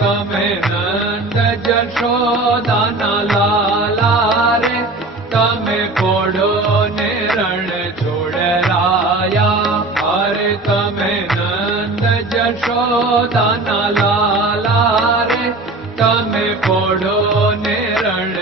तमे नन्द जशो दाना ला रे तमे पोढो नेर अरे तमे नन्द जशो दाना ला तमे पोढो नेर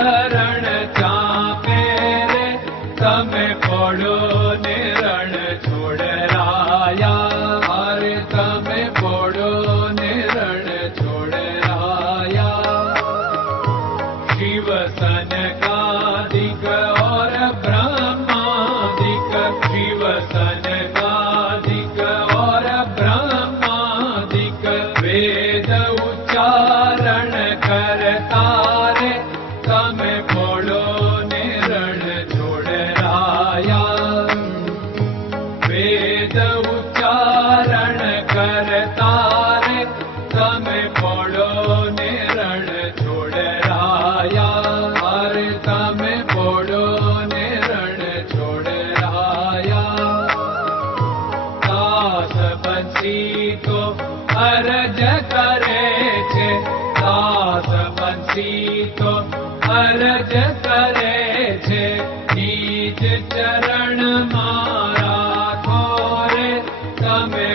चरण चापे रे तमे पडो ीतो हीज चरण मारा खोरे तमे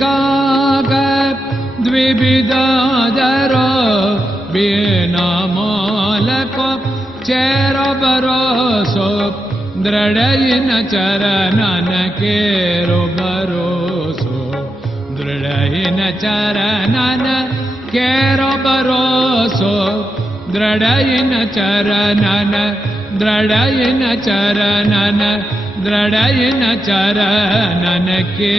काग दविविधरो बल को चेर भरोसो दृढयिन चरन केर भरोसो दृढयिन चरन केरो भरोसो दृढयिन चरन दृढयन चरन दृढयन चरन के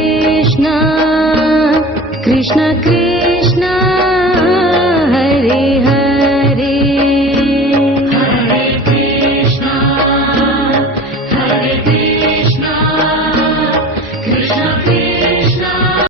कृष्ण कृष्ण कृष्ण